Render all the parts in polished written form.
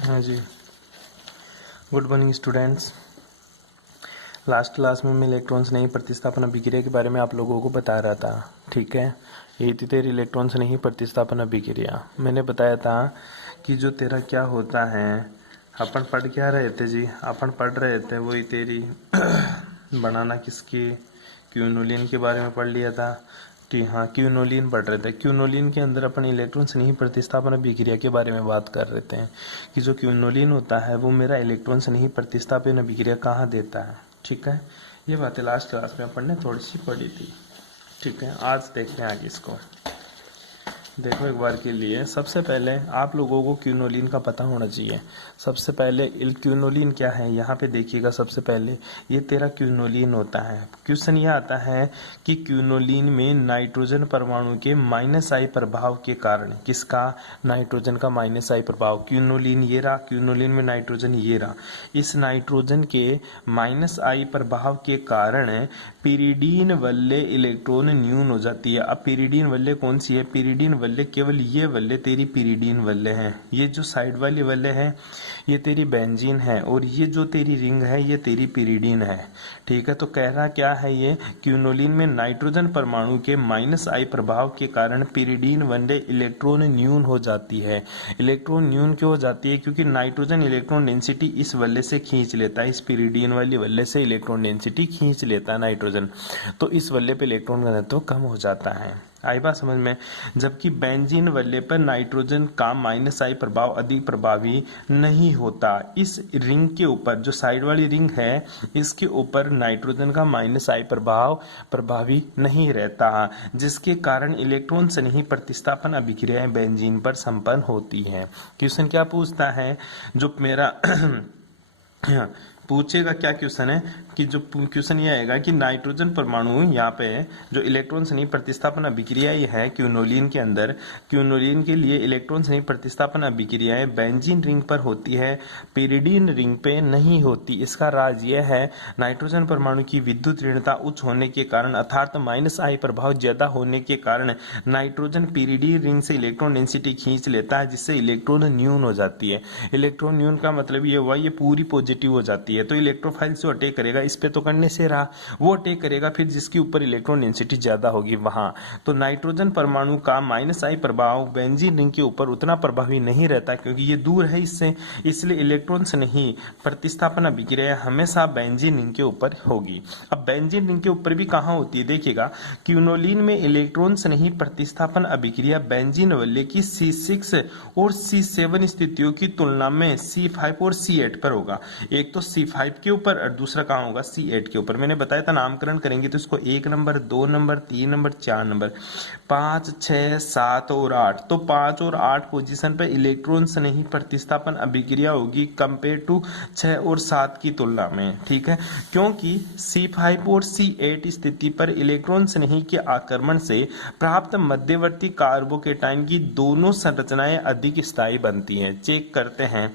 हाँ जी, good morning students. Last class में मैं इलेक्ट्रॉन्स नहीं प्रतिस्थापन अभिक्रिया के बारे में आप लोगों को बता रहा था। ठीक है, ये थी तेरी इलेक्ट्रॉन्स नहीं प्रतिस्थापन अभिक्रिया। मैंने बताया था कि जो तेरा क्या होता है, अपन पढ़ क्या रहे थे जी, अपन पढ़ रहे थे वही तेरी बनाना किसकी, क्यूनोलिन के बारे में पढ़ लिया था। तो यहाँ क्यूनोलिन पढ़ रहे थे। क्यूनोलिन के अंदर अपन इलेक्ट्रॉन्स नहीं प्रतिस्थापन अभिक्रिया के बारे में बात कर रहे थे कि जो क्यूनोलिन होता है वो मेरा इलेक्ट्रॉन्स नहीं प्रतिस्थापन अभिक्रिया कहाँ देता है। ठीक है, ये बातें लास्ट क्लास में अपन ने थोड़ी सी पढ़ी थी। ठीक है, आज देखते हैं आगे इसको। देखो एक बार के लिए सबसे पहले आप लोगों को क्यूनोलिन का पता होना चाहिए। सबसे पहले क्यूनोलिन क्या है, यहाँ पे देखिएगा। सबसे पहले ये तेरा क्यूनोलिन होता है। क्वेश्चन ये आता है कि क्यूनोलिन में नाइट्रोजन परमाणु के -I प्रभाव के कारण, किसका, नाइट्रोजन का -I प्रभाव। क्यूनोलिन ये रहा, क्यूनोलिन में नाइट्रोजन ये रहा। इस नाइट्रोजन के -I प्रभाव के कारण पिरिडीन वल्ले इलेक्ट्रॉन न्यून हो जाती है। अब पिरिडीन वल्ले कौन सी है, पिरिडीन वल्ले केवल ये वल्ले तेरी पिरिडीन वल्ले हैं। ये जो साइड वाली वल्ले है ये तेरी बेंजीन है, और ये जो तेरी रिंग है ये तेरी पिरिडीन है। ठीक है, तो कह रहा क्या है ये, क्यूनोलिन में नाइट्रोजन परमाणु के -I प्रभाव के कारण पिरिडीन वल्ले इलेक्ट्रॉन न्यून हो जाती है। इलेक्ट्रॉन न्यून क्यों हो जाती है, क्योंकि नाइट्रोजन इलेक्ट्रॉन डेंसिटी इस वल्ले से खींच लेता है, इस पिरिडीन वाली वल्ले से इलेक्ट्रॉन डेंसिटी खींच लेता है नाइट्रोजन, तो इस वल्ले पे इलेक्ट्रॉन का घनत्व कम हो जाता है। आई बात समझ में। जबकि बेंजीन वल्ले पर नाइट्रोजन का -I प्रभाव अधिक प्रभावी नहीं होता। इस रिंग के ऊपर, जो साइड वाली रिंग है, इसके ऊपर नाइट्रोजन का -I प्रभाव प्रभावी नहीं रहता, जिसके कारण इलेक्ट्रॉन से नहीं प्रतिस्थापन अभिक्रियाएं बेंजीन पर संपन्न होती हैं। क्वेश्चन क्या पूछता है, जो मेरा पूछेगा क्या क्वेश्चन है कि जो क्वेश्चन ये आएगा कि नाइट्रोजन परमाणु यहाँ पे जो इलेक्ट्रॉन से नहीं प्रतिस्थापन अभिक्रिया ये है क्यूनोलिन के अंदर, क्यूनोलिन के लिए इलेक्ट्रॉन से नहीं प्रतिस्थापन अभिक्रियाएं बेंजीन रिंग पर होती है, पिरिडीन रिंग पे नहीं होती। इसका राज यह है, नाइट्रोजन परमाणु की विद्युत ऋणता उच्च होने के कारण, अर्थात -I प्रभाव ज्यादा होने के कारण नाइट्रोजन पिरिडीन रिंग से इलेक्ट्रॉन डेंसिटी खींच लेता है, जिससे इलेक्ट्रॉन न्यून हो जाती है। इलेक्ट्रॉन न्यून का मतलब ये हुआ ये पूरी पॉजिटिव हो जाती है। तो इलेक्ट्रोफाइल से अटैक करेगा, इस पे तो करने से रहा, वो अटैक करेगा फिर जिसके ऊपर इलेक्ट्रॉन डेंसिटी ज्यादा होगी वहां। तो नाइट्रोजन परमाणु का -I प्रभाव बेंजीन रिंग के ऊपर उतना प्रभावी नहीं रहता, क्योंकि ये दूर है इससे, इसलिए इलेक्ट्रॉन से नहीं प्रतिस्थापन अभिक्रिया हमेशा बेंजीन रिंग के ऊपर होगी। अब बेंजीन रिंग के ऊपर भी कहां होती है, देखिएगा क्यूनोलिन में इलेक्ट्रॉन से नहीं प्रतिस्थापन अभिक्रिया बेंजीन वल्ले की C6 और C7 स्थितियों की तुलना में C5 और C8 पर होगा। एक तो C5 के ऊपर और दूसरा कहाँ होगा, C8 के ऊपर। मैंने बताया था नामकरण करेंगे तो इसको 1 नंबर, 2 नंबर, 3 नंबर, 4 नंबर, 5, 6, 7 और 8। तो 5 और 8 पोजीशन पर इलेक्ट्रॉन से नहीं प्रतिस्थापन अभिक्रिया होगी कंपेयर टू 6 और 7 की तुलना में। ठीक है, क्योंकि C5 और C8 स्थिति पर इलेक्ट्रॉन से नहीं के आक्रमण से प्राप्त मध्यवर्ती कार्बोकेटाइन की दोनों संरचनाएं अधिक स्थायी बनती हैं। चेक करते हैं,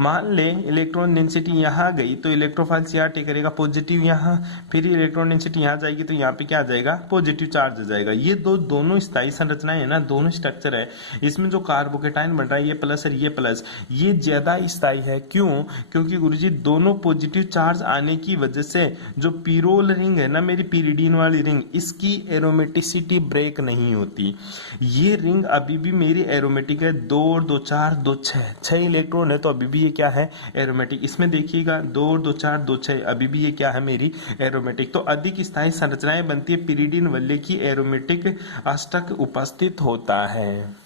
मान ले इलेक्ट्रॉन डेंसिटी यहाँ गई तो इलेक्ट्रोफाइल से अटैक करेगा पॉजिटिव यहाँ, फिर इलेक्ट्रॉन डेंसिटी यहाँ जाएगी तो यहाँ पे क्या आ जाएगा, पॉजिटिव चार्ज आ जाएगा। ये दोनों स्थायी संरचनाएं है ना, दोनों स्ट्रक्चर है, इसमें जो कार्बोकेटाइन बन रहा है ये प्लस और ये प्लस, ये ज्यादा स्थायी है। क्यों, क्योंकि गुरुजी दोनों पॉजिटिव चार्ज आने की वजह से जो पिरोल रिंग है ना, मेरी पिरिडीन वाली रिंग, इसकी एरोमेटिसिटी ब्रेक नहीं होती। ये रिंग अभी भी मेरी एरोमेटिक है, 2 और 2 4, 2 6 इलेक्ट्रॉन है, तो अभी भी ये क्या है, एरोमेटिक। इसमें देखिएगा 2 और 2 4, 2 6, अभी भी ये क्या है, मेरी एरोमेटिक। तो अधिक स्थायी संरचनाएं बनती है, पिरिडीन वल्ले की एरोमेटिक अष्टक उपस्थित होता है।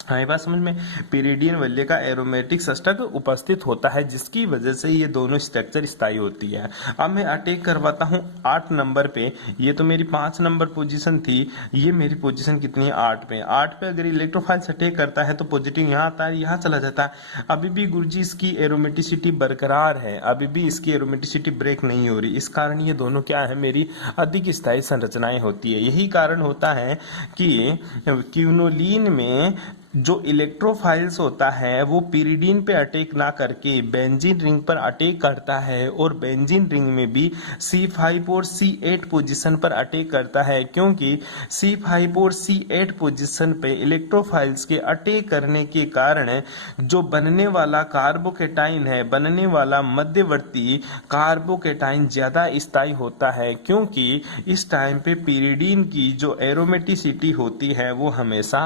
हाँ, ये बात समझ में, पिरिडीन वल्ले का एरोमेटिक षष्ठक उपस्थित होता है, जिसकी वजह से ये दोनों स्ट्रक्चर स्थायी होती है। अब मैं अटैक करवाता हूँ 8 नंबर पे, ये तो मेरी 5 नंबर पोजीशन थी, ये मेरी पोजीशन कितनी है, 8 पे। 8 पे अगर इलेक्ट्रोफाइल अटैक करता है तो पॉजिटिव यहाँ आता है, यहाँ चला जाता है। अभी भी गुरुजी इसकी एरोमेटिसिटी बरकरार है, अभी भी इसकी एरोमेटिसिटी ब्रेक नहीं हो रही। इस कारण ये दोनों क्या है, मेरी अधिक स्थायी संरचनाएं होती है। यही कारण होता है कि क्यूनोलिन में जो इलेक्ट्रोफाइल्स होता है वो पिरिडीन पे अटैक ना करके बेंजीन रिंग पर अटैक करता है और बेंजीन रिंग में भी C5 और C8 पोजीशन पर अटैक करता है, क्योंकि C5 और C8 पोजीशन पे इलेक्ट्रोफाइल्स के अटैक करने के कारण जो बनने वाला कार्बोकेटाइन है, बनने वाला मध्यवर्ती कार्बोकेटाइन ज्यादा स्थायी होता है, क्योंकि इस टाइम पे पिरिडीन की जो एरोमेटिसिटी होती है वो हमेशा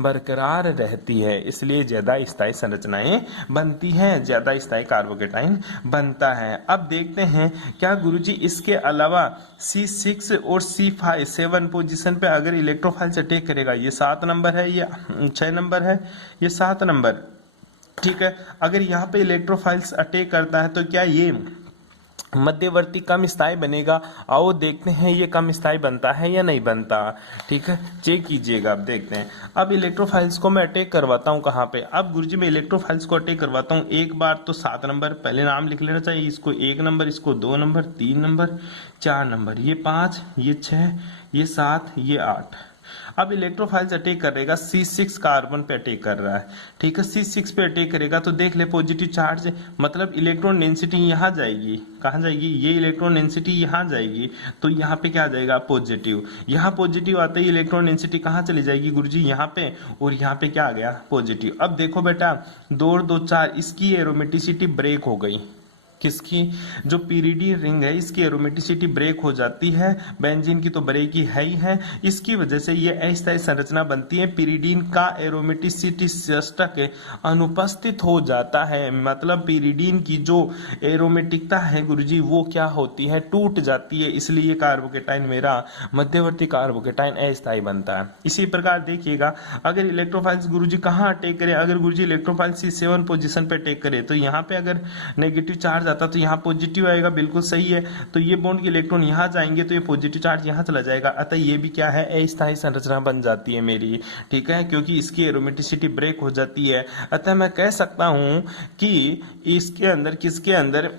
बरकरार रहती है, इसलिए ज्यादा स्थायी संरचनाएं बनती हैं, ज्यादा स्थायी कार्बोकेटाइन बनता है। अब देखते हैं क्या गुरुजी इसके अलावा C6 और C5 7 पोजीशन पे अगर इलेक्ट्रोफाइल्स अटैक करेगा, ये 7 नंबर है, ये 6 नंबर है, ये 7 नंबर, ठीक है। अगर यहाँ पे इलेक्ट्रोफाइल्स अटैक करता है तो क्या ये मध्यवर्ती कम स्थायी बनेगा? आओ देखते हैं ये कम स्थायी बनता है या नहीं बनता, ठीक है, चेक कीजिएगा। अब देखते हैं। अब इलेक्ट्रोफाइल्स को मैं अटैक करवाता हूँ कहाँ पे? अब गुरुजी मैं इलेक्ट्रोफाइल्स को अटैक करवाता हूँ एक बार तो 7 नंबर, पहले नाम लिख लेना चाहिए, इसको 1 नंबर, इसको 2 नंबर, 3 नंबर, 4 नंबर, ये 5, ये 6, ये 7, ये 8। अब इलेक्ट्रोफाइल्स अटैक करेगा, C6 कार्बन पे अटैक कर रहा है, ठीक है, C6 पे अटैक करेगा तो देख ले पॉजिटिव चार्ज, मतलब इलेक्ट्रॉन डेंसिटी यहाँ जाएगी, कहाँ जाएगी? ये इलेक्ट्रॉन डेंसिटी यहाँ जाएगी, तो यहाँ पे क्या आ जाएगा? पॉजिटिव। यहाँ पॉजिटिव आते ही इलेक्ट्रॉन डेंसिटी कहाँ चली जाएगी गुरुजी? यहाँ पे, और यहाँ पे क्या आ गया? पॉजिटिव। अब देखो बेटा 2 और 2 4, इसकी एरोमेटिसिटी ब्रेक हो गई। किसकी? जो पिरिडीन रिंग है इसकी एरोमेटिसिटी ब्रेक हो जाती है, बेंजीन की तो ब्रेक ही है ही है, इसकी वजह से ये अस्थायी संरचना बनती है। पिरिडीन का एरोमेटिसिटी षष्टक अनुपस्थित हो जाता है, मतलब पिरिडीन की जो एरोमेटिकता है गुरुजी वो क्या होती है? टूट जाती है, इसलिए कार्बोकेटाइन मेरा मध्यवर्ती कार्बोकेटाइन अस्थायी बनता है। इसी प्रकार देखिएगा अगर इलेक्ट्रोफाइल्स गुरुजी कहाँ अटैक करे, अगर गुरुजी इलेक्ट्रोफाइल C7 पोजीशन पे अटैक करे तो यहाँ पे अगर नेगेटिव चार्ज आता तो यहाँ पॉजिटिव आएगा, बिल्कुल सही है, तो ये बॉन्ड के इलेक्ट्रॉन यहाँ जाएंगे तो ये पॉजिटिव चार्ज यहाँ चला जाएगा, अतः ये भी क्या है? अस्थायी संरचना बन जाती है मेरी, ठीक है, क्योंकि इसकी एरोमेटिसिटी ब्रेक हो जाती है। अतः मैं कह सकता हूं कि इसके अंदर, किसके अंदर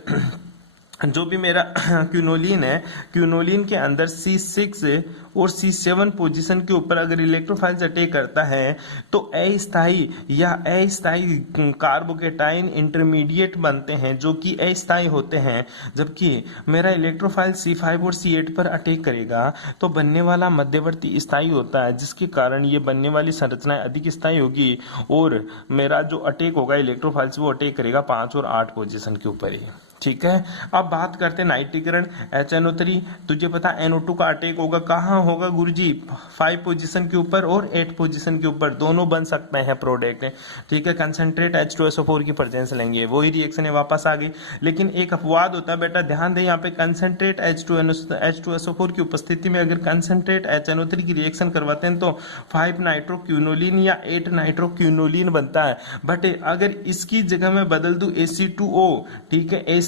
जो भी मेरा क्यूनोलिन है, क्यूनोलिन के अंदर C6 और C7 पोजीशन के ऊपर अगर इलेक्ट्रोफाइल्स अटैक करता है तो अस्थायी या अस्थायी कार्बोकेटाइन इंटरमीडिएट बनते हैं जो कि अस्थायी होते हैं, जबकि मेरा इलेक्ट्रोफाइल C5 और C8 पर अटैक करेगा तो बनने वाला मध्यवर्ती स्थायी होता है, जिसके कारण ये बनने वाली संरचनाएं अधिक स्थायी होगी और मेरा जो अटैक होगा इलेक्ट्रोफाइल्स वो अटैक करेगा 5 और 8 पोजीशन के ऊपर ही, ठीक है। अब बात करते हैं नाइट्रीकरण HNO3, तुझे पता NO2 का अटैक होगा, कहाँ होगा गुरुजी? 5 पोजीशन के ऊपर और 8 पोजीशन के ऊपर, दोनों बन सकते हैं प्रोडक्ट, ठीक है। कंसंट्रेट H2SO4 की प्रेजेंस लेंगे, वही रिएक्शन है, वापस आ गई, लेकिन एक अपवाद होता है बेटा, ध्यान दे यहाँ पे कंसंट्रेट H2SO4 की उपस्थिति में अगर कंसंट्रेट HNO3 की रिएक्शन करवाते हैं तो 5 नाइट्रोक्यूनोलिन या 8 नाइट्रोक्यूनोलिन बनता है, बट अगर इसकी जगह में बदल दूं AC2O, ठीक है, ACOAC,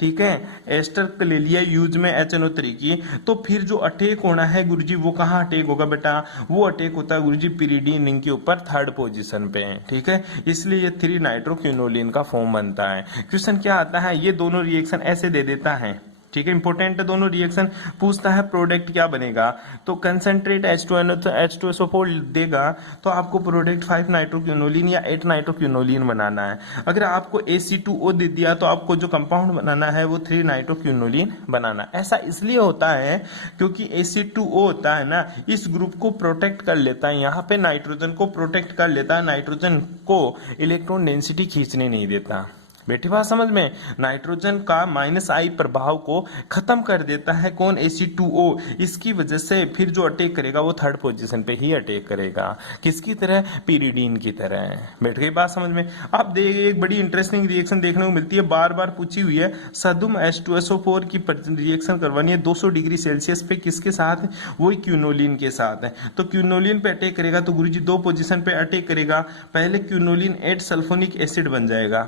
ठीक है, एस्टर ले लिया यूज में HNO3 की, तो फिर जो अटैक होना है गुरुजी वो कहाँ अटैक होगा बेटा? वो अटैक होता है गुरुजी पिरिडीन रिंग के ऊपर 3rd पोजीशन पे, ठीक है, इसलिए ये 3 नाइट्रोक्यूनोलिन का फॉर्म बनता है। क्वेश्चन क्या आता है? ये दोनों रिएक्शन ऐसे दे देता है, ठीक है, इंपॉर्टेंट है दोनों रिएक्शन, पूछता है प्रोडक्ट क्या बनेगा, तो कंसंट्रेट H2SO4 देगा तो आपको प्रोडक्ट 5 नाइट्रोक्यूनोलिन या 8 नाइट्रोक्यूनोलिन बनाना है। अगर आपको AC2O दे दिया तो आपको जो कंपाउंड बनाना है वो 3 नाइट्रोक्यूनोलिन बनाना। ऐसा इसलिए होता है क्योंकि AC2O होता है ना, इस ग्रुप को प्रोटेक्ट कर लेता है, यहाँ पे नाइट्रोजन को प्रोटेक्ट कर लेता है, नाइट्रोजन को इलेक्ट्रॉन डेंसिटी खींचने नहीं देता। बेटी बात समझ में? नाइट्रोजन का -I प्रभाव को खत्म कर देता है कौन? AC2O। इसकी वजह से फिर जो अटैक करेगा वो 3rd पोजीशन पे ही अटैक करेगा, किसकी तरह? पिरिडीन की तरह। बैठ गई बात समझ में? अब देखिए एक बड़ी इंटरेस्टिंग रिएक्शन देखने को मिलती है, बार बार पूछी हुई है, सदुम H2SO4 की रिएक्शन करवानी है 200 डिग्री सेल्सियस पे, किसके साथ? वही क्यूनोलिन के साथ है। तो क्यूनोलिन पे अटैक करेगा तो गुरुजी 2 पोजीशन पे अटैक करेगा, पहले क्यूनोलिन 8 सल्फोनिक एसिड बन जाएगा,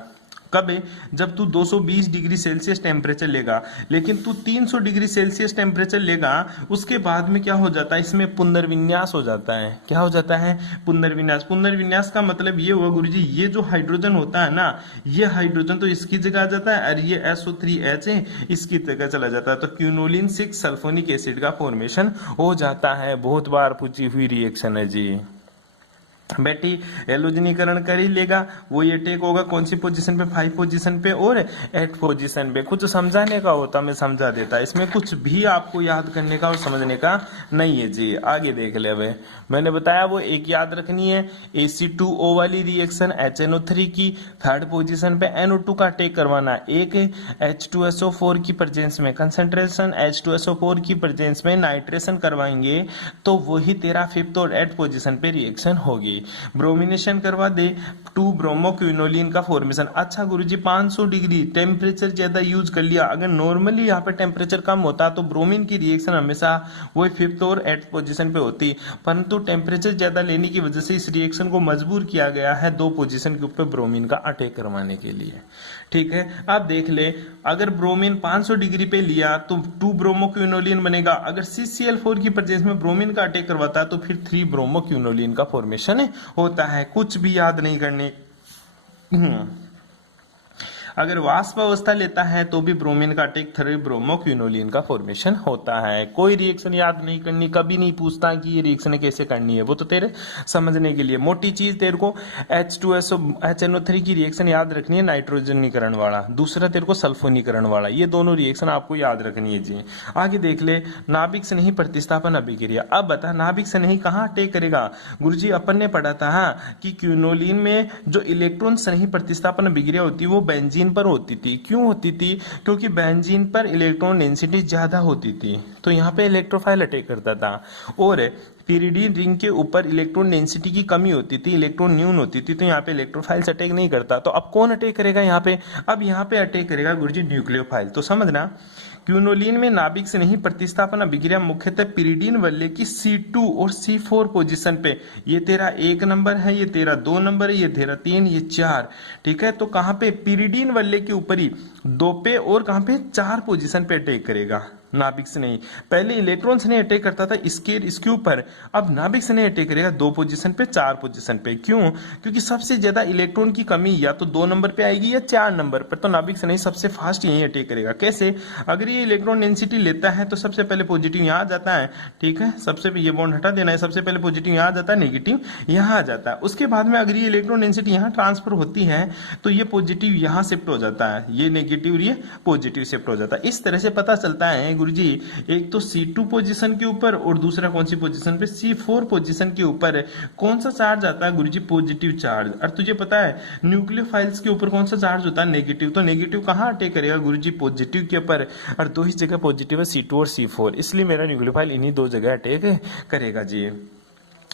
कब है? जब तू 220 डिग्री सेल्सियस टेम्परेचर लेगा, लेकिन तू 300 डिग्री सेल्सियस टेम्परेचर लेगा, उसके बाद में क्या हो जाता है, इसमें पुनर्विन्यास हो जाता है। क्या हो जाता है? पुनर्विन्यास। पुनर्विन्यास का मतलब ये हुआ गुरुजी, ये जो हाइड्रोजन होता है ना, ये हाइड्रोजन तो इसकी जगह आ जाता है, और ये SO3H है, इसकी जगह चला जाता है, तो क्यूनोलिन 6 सल्फोनिक एसिड का फॉर्मेशन हो जाता है। बहुत बार पूछी हुई रिएक्शन है जी बेटी। एलोजनीकरण कर ही लेगा, वो ये टेक होगा कौन सी पोजीशन पे? 5 पोजीशन पे और 8 पोजीशन पे। कुछ समझाने का होता मैं समझा देता, इसमें कुछ भी आपको याद करने का और समझने का नहीं है जी। आगे देख ले। अब मैंने बताया वो एक याद रखनी है, AC2O वाली रिएक्शन HNO3 की 3rd पोजीशन पे NO2 का टेक करवाना। एक H2SO4 की प्रेजेंस में कंसंट्रेशन, H2SO4 की प्रेजेंस में नाइट्रेशन करवाएंगे, तो वही तेरा 5th और 8th पोजीशन पे रिएक्शन होगी। ब्रोमिनेशन करवा दे, 2 ब्रोमोक्विनोलिन का फॉर्मेशन। अच्छा गुरुजी 500 डिग्री टेम्परेचर ज्यादा यूज कर लिया, अगर नॉर्मली यहाँ पे टेम्परेचर कम होता तो ब्रोमीन की रिएक्शन हमेशा वही 5th और 8th पोजीशन पे होती, परंतु टेम्परेचर ज्यादा लेने की वजह से इस रिएक्शन को मजबूर किया गया है 2 पोजीशन के ऊपर ब्रोमीन का अटैक करवाने के लिए। ठीक है, अब देख ले, अगर ब्रोमीन 500 डिग्री पे लिया तो 2 ब्रोमोक्विनोलिन बनेगा, अगर CCl4 की प्रेजेंस में ब्रोमीन का अटैक करवाता है तो फिर 3 ब्रोमोक्विनोलिन का फॉर्मेशन होता है। कुछ भी याद नहीं करने। अगर वाष्प अवस्था लेता है तो भी ब्रोमीन का अटैक 3 ब्रोमोक्विनोलिन का फॉर्मेशन होता है। कोई रिएक्शन याद नहीं करनी, कभी नहीं पूछता कि ये रिएक्शन कैसे करनी है, वो तो तेरे समझने के लिए। मोटी चीज तेरे को HNO3 की रिएक्शन याद रखनी है, नाइट्रोजनीकरण वाला, दूसरा तेरे को सल्फोनीकरण वाला, ये दोनों रिएक्शन आपको याद रखनी है जी। आगे देख ले, नाभिक स्नेही प्रतिस्थापन अभिक्रिया। अब बता नाभिक स्नेही कहाँ अटैक करेगा? गुरुजी अपन ने पढ़ा था कि क्विनोलिन में जो इलेक्ट्रॉन स्नेही प्रतिस्थापन अभिक्रिया होती है वो बेंजीन पर होती थी। क्यों होती थी? क्योंकि बेंजीन पर इलेक्ट्रॉन डेंसिटी ज्यादा होती थी, तो यहाँ पे इलेक्ट्रोफाइल अटैक करता था। और पिरिडीन रिंग के ऊपर इलेक्ट्रॉन डेंसिटी की कमी होती थी, इलेक्ट्रॉन न्यून होती थी, तो यहाँ पे इलेक्ट्रोफाइल्स अटैक नहीं करता। तो अब कौन अटैक करेगा यहाँ पे? अब यहाँ पे अटैक करेगा गुरुजी न्यूक्लियोफाइल। तो समझना, क्विनोलिन में नाभिक से नहीं प्रतिस्थापन अभिक्रिया मुख्यतः पिरिडीन वलय की C2 और C4 पोजीशन पे, ये तेरा 1 नंबर है, ये तेरा 2 नंबर है, ये तेरा 3, ये 4। ठीक है, तो कहाँ पे? पिरिडीन वलय के ऊपर ही 2 पे और कहाँ पे 4 पोजीशन पे अटैक करेगा नाभिक से नहीं। पहले इलेक्ट्रॉन से नहीं अटैक करता था इसके ऊपर, अब नाभिक से नहीं अटैक करेगा 2 पोजीशन पे 4 पोजीशन पे। क्यों? क्योंकि सबसे ज्यादा इलेक्ट्रॉन की कमी या तो 2 नंबर पे आएगी या 4 नंबर पर, तो नाभिक से नहीं सबसे फास्ट यही अटैक करेगा। कैसे? अगर ये इलेक्ट्रॉन डेंसिटी लेता है तो सबसे पहले पॉजिटिव यहाँ आ जाता है। ठीक है, सबसे ये बॉन्ड हटा देना है, सबसे पहले पॉजिटिव यहाँ आ जाता है, नेगेटिव यहाँ आ जाता है। उसके बाद में अगर ये इलेक्ट्रॉन डेंसिटी यहाँ ट्रांसफर होती है तो ये पॉजिटिव यहाँ शिफ्ट हो जाता है, ये नेगेटिव ये पॉजिटिव शिफ्ट हो जाता है। इस तरह से पता चलता है गुरुजी, एक तो C2 पोजीशन के ऊपर और दूसरा कौन सी पोजीशन पे? C4 पोजीशन के ऊपर कौन सा चार्ज आता है गुरुजी? Positive charge. और तुझे पता है न्यूक्लियोफाइल्स के ऊपर कौन सा चार्ज होता है? नेगेटिव। तो नेगेटिव कहाँ अटैक करेगा गुरुजी? पॉजिटिव के ऊपर, और 2 ही जगह पॉजिटिव है, C2 और C4, इसलिए मेरा न्यूक्लियोफाइल इन्हीं 2 जगह अटैक करेगा जी।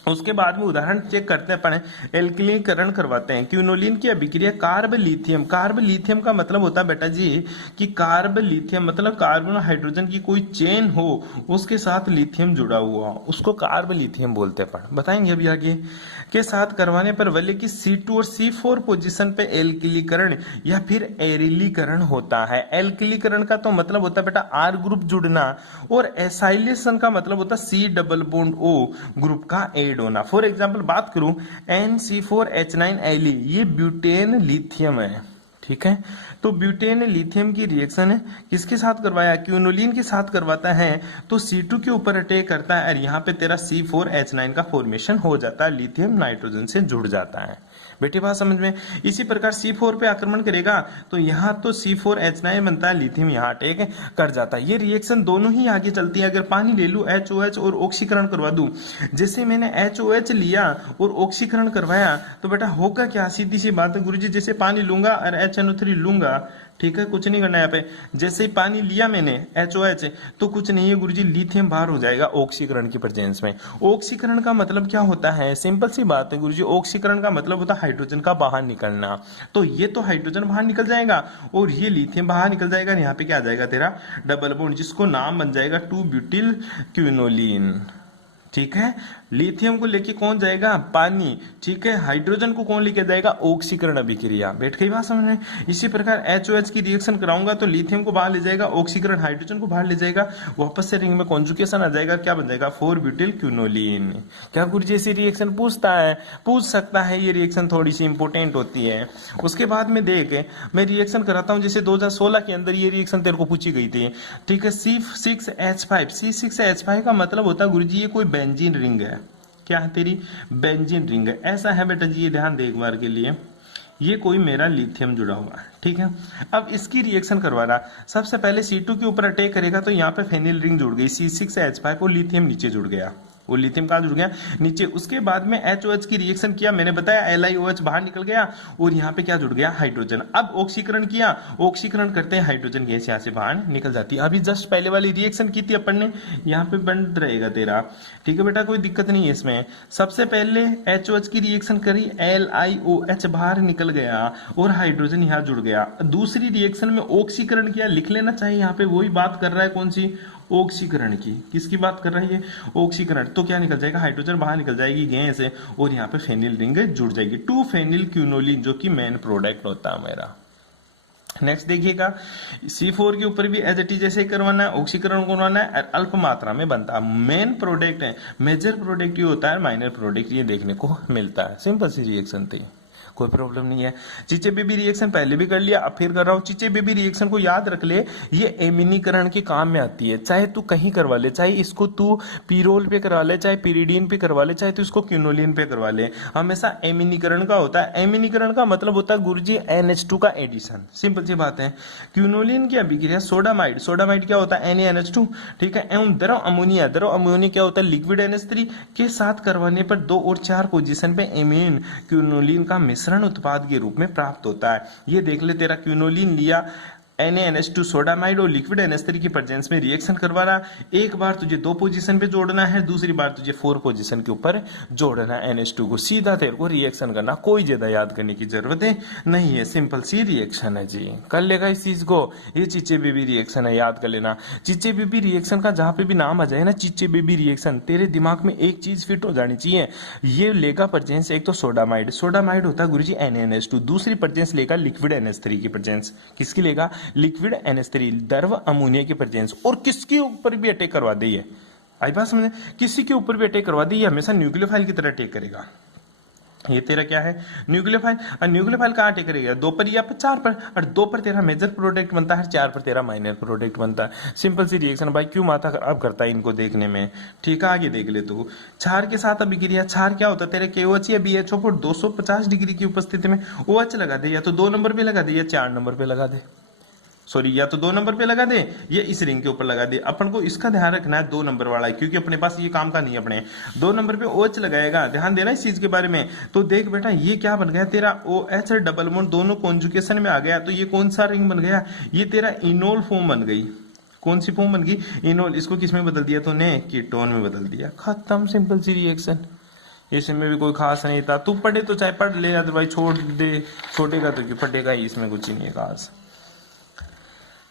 उसके बाद में उदाहरण चेक करते हैं अपन, एल्किलीकरण करवाते हैं। क्विनोलिन की अभिक्रिया कार्ब लिथियम। कार्ब लिथियम का मतलब होता है बेटा जी कि कार्ब लिथियम मतलब कार्बन और हाइड्रोजन की कोई चेन हो, उसके साथ लिथियम जुड़ा हुआ, उसको कार्ब लिथियम बोलते हैं। अपन बताएंगे अभी आगे। के साथ करवाने पर वलय की C2 और C4 पोजीशन पे एल्किलीकरण या फिर एरिलीकरण होता है। एल्किलीकरण का तो मतलब होता है बेटा R ग्रुप जुड़ना, और एसाइलेशन का मतलब होता है C double bond O group का एड होना। फॉर एग्जाम्पल बात करूं NC4H9Li, ये ब्यूटेन लिथियम है। ठीक है, तो ब्यूटेन लिथियम की रिएक्शन किसके साथ करवाया? क्विनोलिन के साथ करवाता है, तो C2 के ऊपर अटैक करता है और यहाँ पे तेरा C4H9 का फॉर्मेशन हो जाता है, लिथियम नाइट्रोजन से जुड़ जाता है। बेटी बात समझ में? इसी प्रकार C4 पे आक्रमण करेगा तो यहाँ तो C4H9 बनता है, लिथियम यहाँ अटैक कर जाता है। ये रिएक्शन दोनों ही आगे चलती है। अगर पानी ले लूं HOH और ऑक्सीकरण करवा दूं, जैसे मैंने HOH लिया और ऑक्सीकरण करवाया तो बेटा होगा क्या? सीधी सी बात है गुरुजी, जैसे पानी लूंगा और HNO3 लूंगा, ठीक है, कुछ नहीं करना है यहाँ पे। जैसे ही पानी लिया मैंने HOH तो कुछ नहीं है गुरुजी, लिथियम बाहर हो जाएगा ऑक्सीकरण की प्रेजेंस में। ऑक्सीकरण का मतलब क्या होता है? सिंपल सी बात है गुरुजी, ऑक्सीकरण का मतलब होता है हाइड्रोजन का बाहर निकलना। तो ये तो हाइड्रोजन बाहर निकल जाएगा और ये लिथियम बाहर निकल जाएगा, यहाँ पे क्या आ जाएगा तेरा डबल बॉन्ड, जिसको नाम बन जाएगा 2 ब्यूटिल क्विनोलिन। ठीक है, लिथियम को लेके कौन जाएगा, पानी, ठीक है। हाइड्रोजन को कौन लेके जाएगा, ऑक्सीकरण अभिक्रिया। बैठ गई बात समझ में। इसी प्रकार HOH की रिएक्शन कराऊंगा तो लिथियम को बाहर ले जाएगा, ऑक्सीकरण हाइड्रोजन को बाहर ले जाएगा, वापस से रिंग में कॉन्जुगेशन आ जाएगा, क्या बन जाएगा, 4-ब्यूटिल क्विनोलिन। क्या गुरुजी ऐसी रिएक्शन पूछता है, पूछ सकता है, ये रिएक्शन थोड़ी सी इंपोर्टेंट होती है। उसके बाद में देख, मैं रिएक्शन कराता हूं, जैसे 2016 के अंदर ये रिएक्शन तेरे को पूछी गई थी, ठीक है। C6H5, C6H5 का मतलब होता है गुरुजी ये कोई बेंजीन रिंग है। क्या है तेरी, बेंजीन रिंग है। ऐसा है बेटा जी, ये ध्यान दे एक बार के लिए, ये कोई मेरा लिथियम जुड़ा हुआ है, ठीक है। अब इसकी रिएक्शन करवाना, सबसे पहले C2 के ऊपर अटैक करेगा तो यहाँ पे फेनिल रिंग जुड़ गई, C6H5 और लिथियम नीचे जुड़ गया, वो लिथियम कहाँ जुड़ गया, नीचे। उसके बाद में HOH की रिएक्शन किया, मैंने बताया LiOH बाहर निकल गया और यहाँ पे क्या जुड़ गया, हाइड्रोजन। अब ऑक्सीकरण किया, ऑक्सीकरण करते हैं हाइड्रोजन गैस यहाँ से बाहर निकल जाती है। अभी जस्ट पहले वाली रिएक्शन की थी अपन ने, यहाँ पे बंद रहेगा तेरा, ठीक है बेटा, कोई दिक्कत नहीं है इसमें। सबसे पहले HOH की रिएक्शन करी, LiOH बाहर निकल गया और हाइड्रोजन यहाँ जुड़ गया। दूसरी रिएक्शन में ऑक्सीकरण किया, लिख लेना चाहिए यहाँ पे, वही बात कर रहा है, कौन सी, ऑक्सीकरण की। किसकी बात कर रही है, ऑक्सीकरण। तो क्या निकल जाएगा, हाइड्रोजन बाहर निकल जाएगी गैस है और यहाँ पे फेनिल रिंग जुड़ जाएगी, 2-फेनिल क्विनोलिन, जो कि मेन प्रोडक्ट होता है मेरा। नेक्स्ट देखिएगा, C4 के ऊपर भी एज इट इज जैसे करवाना है, ऑक्सीकरण करवाना है, अल्प मात्रा में बनता है। मेन प्रोडक्ट है, मेजर प्रोडक्ट ये होता है, माइनर प्रोडक्ट ये देखने को मिलता है। सिंपल सी रिएक्शन थी, कोई प्रॉब्लम नहीं है। चीचे बेबी रिएक्शन पहले भी कर लिया, अब फिर कर रहा हूं। चीचे बेबी रिएक्शन को याद रख ले, ये एमिनीकरण के काम में आती है। चाहे तू कहीं करवा ले, चाहे इसको तू पीरोल पे करवा ले, चाहे पिरिडीन पे करवा ले, चाहे तू इसको क्विनोलिन पे करवा ले, हमेशा एमिनीकरण का होता है। एमिनीकरण का मतलब होता है गुरुजी NH2 का एडिशन, सिंपल सी बात है। क्विनोलिन की अभिक्रिया सोडामाइड, सोडामाइड क्या होता है, NaNH2, ठीक है, एवं द्रव अमोनिया, द्रव अमोनिया क्या होता है, लिक्विड NH3 के साथ करवाने पर 2 और 4 पोजीशन पे एमीन क्विनोलिन का मिश्रण उत्पाद के रूप में प्राप्त होता है। ये देख ले, तेरा क्विनोलिन लिया, NaNH2 सोडामाइड और लिक्विड NH3 की प्रेजेंस में रिएक्शन करवाना। एक बार तुझे 2 पोजीशन पे जोड़ना है, दूसरी बार तुझे 4 पोजीशन के ऊपर जोड़ना है NH2 को। सीधा तेरे को रिएक्शन करना, कोई ज्यादा याद करने की जरूरत नहीं है, सिंपल सी रिएक्शन है जी। कर लेगा इस चीज को, ये चीचे बेबी रिएक्शन है, याद कर लेना। चीचे बेबी रिएक्शन का जहां पे भी नाम आ जाए ना, चीचे बेबी रिएक्शन, तेरे दिमाग में एक चीज फिट हो जानी चाहिए, ये लेगा प्रेजेंस एक तो सोडामाइड, सोडामाइड होता है गुरुजी NaNH2, दूसरी प्रेजेंस लेगा लिक्विड NH3 की प्रेजेंस, किसकी लेगा, लिक्विड NH3 द्रव अमोनिया की प्रेजेंस। और किसके ऊपर भी अटैक करवा दे, ये आई बात समझे, किसी के ऊपर भी अटैक करवा दे, ये हमेशा न्यूक्लियोफाइल की तरह अटैक करेगा। ये तेरा क्या है, न्यूक्लियोफाइल। और न्यूक्लियोफाइल कहाँ अटैक करेगा, 2 पर या 4 पर, और 2 पर तेरा मेजर प्रोडक्ट बनता है, 4 पर तेरा माइनर प्रोडक्ट बनता है। सिंपल सी रिएक्शन भाई, क्यों माथा खराब करता है इनको देखने में, ठीक है। आगे देख ले तू, क्षार के साथ अभिक्रिया, क्षार क्या होता है तेरे, KOH या BHO पर 250 डिग्री की उपस्थिति में OH लगा दे, या तो 2 नंबर पे लगा दे या 4 नंबर पे लगा दे, सॉरी, या तो 2 नंबर पे लगा दे या इस रिंग के ऊपर लगा दे। अपन को इसका ध्यान रखना है 2 नंबर वाला है, क्योंकि अपने पास ये काम का नहीं है। अपने 2 नंबर पे OH लगाएगा, ध्यान देना इस चीज के बारे में। तो देख बेटा, ये क्या बन गया तेरा, OH और डबल बॉन्ड दोनों कॉन्जुगेशन में आ गया, तो ये कौन सा रिंग बन गया, ये तेरा इनोल फॉर्म बन गई। कौन सी फॉर्म बन गई, इनोल। इसको किस में बदल दिया तूने, कीटोन में बदल दिया, खत्म, सिंपल सी रिएक्शन। इसमें भी कोई खास नहीं था, तू पढ़े तो चाहे पढ़ ले, अदरवाइज छोड़ दे, छोड़ेगा तो पढ़ेगा ही, इसमें कुछ नहीं है खास।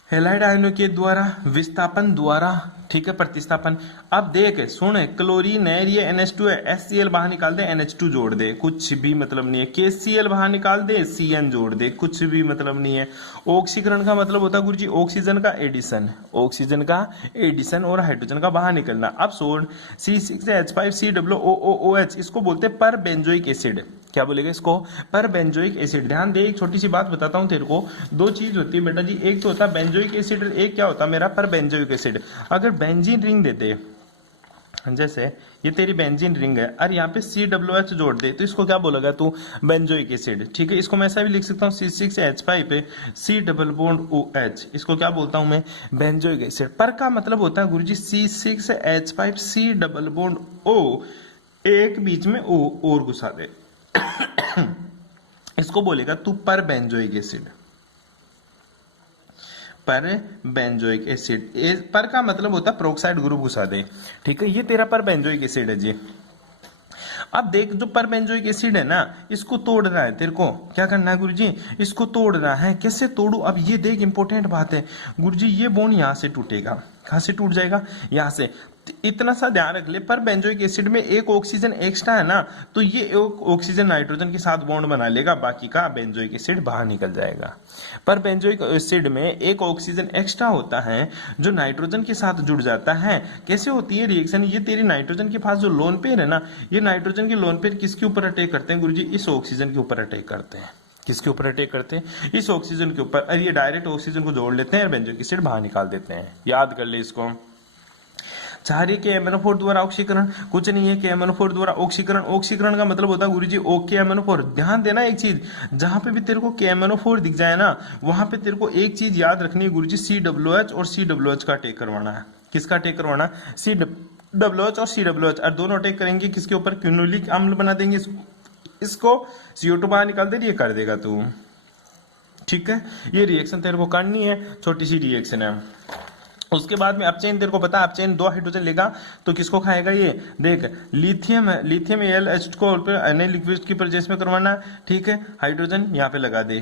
हेलाइड आयनों के द्वारा विस्थापन द्वारा, ठीक है, प्रतिस्थापन। अब देख सुन, क्लोरीन है, ये NH2 है, HCl बाहर निकाल दे, NH2 जोड़ दे, कुछ भी मतलब नहीं है। KCl बाहर निकाल दे, CN जोड़ दे, कुछ भी मतलब नहीं है। ऑक्सीकरण का मतलब होता है गुरुजी ऑक्सीजन का एडिशन, ऑक्सीजन का एडिशन और हाइड्रोजन का बाहर निकलना। अब सोड C6H5COOH, इसको बोलते हैं पर बेंजोइक एसिड। क्या बोलेगा इसको, पर बेंजोइक एसिड। ध्यान दे, एक छोटी सी बात बताता हूं तेरे को, 2 चीज होती है बेटा जी, एक तो होता है बेंजोइक एसिड, एक क्या होता है मेरा पर बेंजोइक एसिड। अगर बेंजीन रिंग देते, जैसे ये तेरी बेंजीन रिंग है और यहाँ पे COOH जोड़ दे, तो इसको क्या बोलेगा तू, बेंजोइक एसिड, ठीक है। इसको मैं ऐसा भी लिख सकता हूँ, C6H5 पे C डबल बॉन्ड OH, इसको क्या बोलता हूं मैं, बेंजोइक एसिड। पर का मतलब होता है गुरुजी C6H5 C double bond O, एक बीच में O और घुसा दे, इसको बोलेगा तू पर बेंजोइक एसिड, पर बेंजोइक एसिड। पर का मतलब होता है प्रोक्साइड ग्रुप घुसा दे, ठीक है, ये तेरा पर बेंजोइक एसिड है जी। अब देख, जो पर बेंजोइक एसिड है ना, इसको तोड़ना है तेरे को, क्या करना है गुरुजी, इसको तोड़ना है। कैसे तोड़ू, अब ये देख इंपॉर्टेंट बात है गुरुजी, ये बोन यहां से टूटेगा, कहां से टूट जाएगा, यहां से। इतना सा ध्यान रख ले, पर बेंजोइक एसिड में एक ऑक्सीजन एक्स्ट्रा है ना, तो ये एक ऑक्सीजन नाइट्रोजन के साथ बॉन्ड बना लेगा, बाकी का बेंजोइक एसिड बाहर निकल जाएगा। पर बेंजोइक एसिड में एक ऑक्सीजन एक्स्ट्रा होता है जो नाइट्रोजन के साथ जुड़ जाता है। कैसे होती है रिएक्शन? ये तेरी नाइट्रोजन के पास जो लोन पेयर है ना, ये नाइट्रोजन के लोन पेयर किसके ऊपर अटैक करते हैं गुरुजी? इस ऑक्सीजन के ऊपर अटैक करते हैं। किसके ऊपर अटैक करते हैं? इस ऑक्सीजन के ऊपर। और ये डायरेक्ट ऑक्सीजन को जोड़ लेते हैं और बेंजोइक एसिड बाहर निकाल देते हैं। याद कर ले इसको। चाह रही के MnO4 द्वारा ऑक्सीकरण, कुछ नहीं है कि MnO4 द्वारा ऑक्सीकरण। ऑक्सीकरण का मतलब होता है गुरुजी ओके MnO4। ध्यान देना एक चीज, जहां पे भी तेरे को KMnO4 दिख जाए ना, वहां पे तेरे को एक चीज याद रखनी है गुरुजी, COOH और COOH का अटैक करवाना है। किसका अटैक करवाना? COOH और COOH, और दोनों अटैक करेंगे किसके ऊपर? क्विनोलिक अम्ल बना देंगे इसको, CO2 बाहर निकाल दे, ये कर देगा तू। ठीक है, ये रिएक्शन तेरे को करनी है, छोटी सी रिएक्शन है। उसके बाद में अपचयन, तेरे को पता है अपचयन 2 हाइड्रोजन लेगा तो किसको खाएगा? ये देख, लिथियम है, लिथियम AlH को लिक्विड की प्रेजेंस में करवाना। ठीक है, हाइड्रोजन यहाँ पे लगा दे,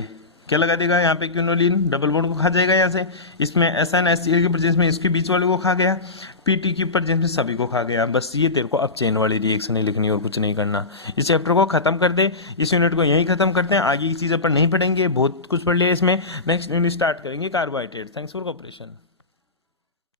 क्या लगा देगा यहाँ पे? क्विनोलिन, डबल बॉन्ड को खा जाएगा यहाँ से। इसमें SnHCl की प्रेजेंस में इसके बीच वाले को खा गया, PT की प्रेजेंस में सभी को खा गया। बस ये तेरे को अपचयन वाली रिएक्शन ही लिखनी, और कुछ नहीं करना। इस चैप्टर को खत्म कर दे, इस यूनिट को यहीं खत्म करते हैं। आगे की चीज अपन नहीं पढ़ेंगे, बहुत कुछ पढ़ लिया इसमें। नेक्स्ट यूनिट स्टार्ट करेंगे कार्बोहाइड्रेट। Thanks for cooperation.